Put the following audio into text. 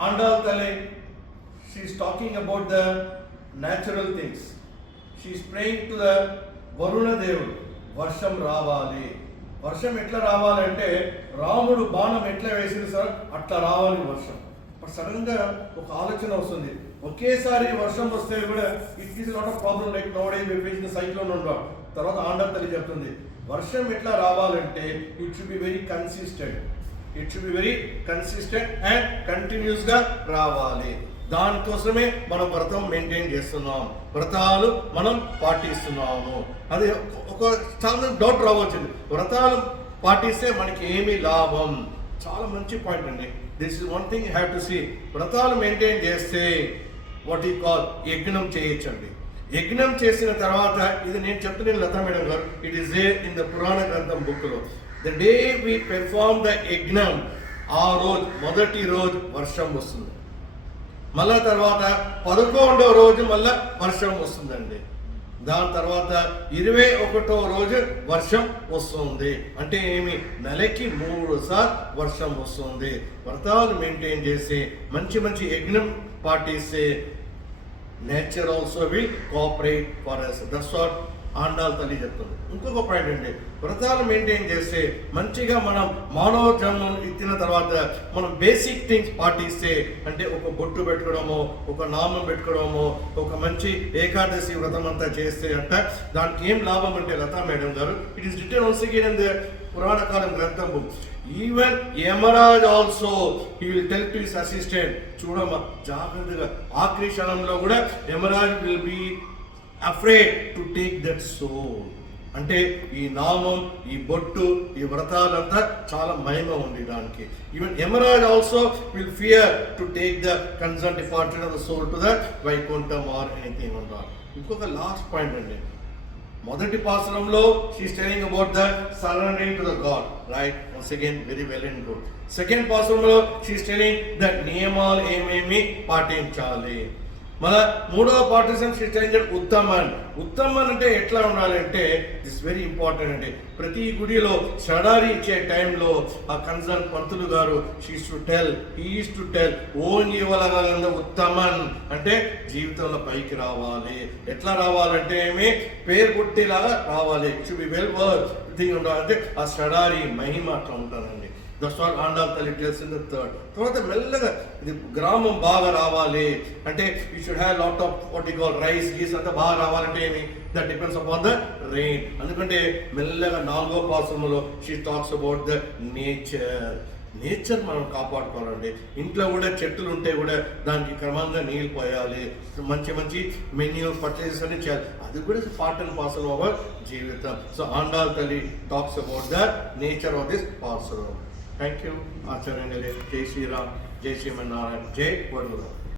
Andal Tale, she is talking about the natural things. She is praying to the Varuna Devudu, వర్షం రావాలి. వర్షం ఎట్లా రావాలంటే రాముడు బాణం ఎట్లా వేసింది సార్ అట్లా రావాలి వర్షం. బట్ సడన్గా ఒక ఆలోచన వస్తుంది, ఒకేసారి వర్షం వస్తే కూడా it is lot of problem like no days వేసిన సైక్లోన్ ఉండవు. తర్వాత ఆండర్ తల్లి చెప్తుంది వర్షం ఎట్లా రావాలంటే it should be very consistent and కంటిన్యూస్గా రావాలి. దానికోసమే మనం వ్రతం మెయింటైన్ చేస్తున్నాం, వ్రతాలు మనం పాటిస్తున్నాము. అది ఒక చాలా డౌట్ రావచ్చు, వ్రతాలు పాటిస్తే మనకి ఏమి లాభం? చాలా మంచి పాయింట్ అండి. This is one thing you have to see. వ్రతాలు మెయింటైన్ చేస్తే వాట్ యూ కాల్ యజ్ఞం చేయొచ్చండి. యజ్ఞం చేసిన తర్వాత ఇది నేను చెప్తున్నాను లతా మేడం గారు, it is there in the పురాణ గ్రంథం బుక్లో. The day we perform the yagnam, ఆ రోజు మొదటి రోజు వర్షం వస్తుంది. మళ్ళా తర్వాత 11వ రోజు మళ్ళా వర్షం వస్తుందండి. దాని తర్వాత 21వ రోజు వర్షం వస్తుంది. అంటే ఏమి, నెలకి 3 సార్లు వర్షం వస్తుంది. వ్రతాలు మెయింటైన్ చేసి మంచి మంచి యజ్ఞం పాటిస్తే nature also will cooperate for us. That's what Andal తల్లి చెప్తుంది. ఇంకొక పాయింట్ అండి, వ్రతాలు మెయింటైన్ చేస్తే మంచిగా మనం మానవ జన్మం ఎత్తిన తర్వాత మనం బేసిక్ థింగ్స్ పాటిస్తే, అంటే ఒక బొట్టు పెట్టుకోవడము, ఒక నామం పెట్టుకోవడము, ఒక మంచి ఏకాదశి వ్రతం అంతా చేస్తే అంట దానికి ఏం లాభం అంటే లతా మేడం గారు, it is written also in the పురాణకాలం గ్రంథం book. Even Yamraj also he will tell to his assistant, చూడమ్మా జాగ్రత్తగా, ఆఖరి క్షణంలో కూడా Yamraj will be afraid to take that soul. అంటే ఈ నామం, ఈ బొట్టు, ఈ వ్రతాలంతా చాలా మహిమ ఉంది దానికి. Even Yamraj also will fear to take the concern department of the soul to the Vaikuntham or anything ఉంటారు. ఇంకొక లాస్ట్ పాయింట్ అండి, మొదటి పాసనంలో she is telling about the surrendering to the god, right? Once again very well and good. Second పాసనంలో she is telling ద నియమాలు ఏమేమి పాటించాలి. మన 3వ పార్టిషన్ షీ టెలింగ్ ఉత్తమన్. ఉత్తమన్ అంటే ఎట్లా ఉండాలంటే దిస్ వెరీ ఇంపార్టెంట్ అండి. ప్రతి గుడిలో షడారి ఇచ్చే టైంలో ఆ కన్సర్న్ పంతులు గారు he is to tell own ఇవ్వాలన్న ఉత్తమన్ అంటే జీవితంలో పైకి రావాలి. ఎట్లా రావాలంటే ఏమి, పేరు పుట్టేలాగా రావాలి. It should B well worth thing ఉండాలి. అంటే ఆ షడారి మహిమ అట్లా ఉంటానండి. దట్స్ వాట్ ఆండాల్ తల్లి టెల్స్ ఇన్ ద థర్డ్. తర్వాత మెల్లగా ఇది గ్రామం బాగా రావాలి అంటే you should have lot of what you call rice గీస్ అంతా బాగా రావాలంటే ఏమి, that depends upon the rain. ఎందుకంటే మెల్లగా 4వ పాసంలో she talks about the nature మనం కాపాడుకోవాలండి. ఇంట్లో కూడా చెట్లు ఉంటే కూడా దానికి క్రమంగా నీళ్ళు పోయాలి, మంచి మంచి మెన్యూ పర్చేసెస్ అని చేయాలి. అది కూడా part and parcel of our జీవితం. సో ఆండాల్ తల్లి talks about the nature of this parcel. Thank you Acharya. Jai Shriram, జై శ్రీమన్నారాయణ, జై వడుగురామ్.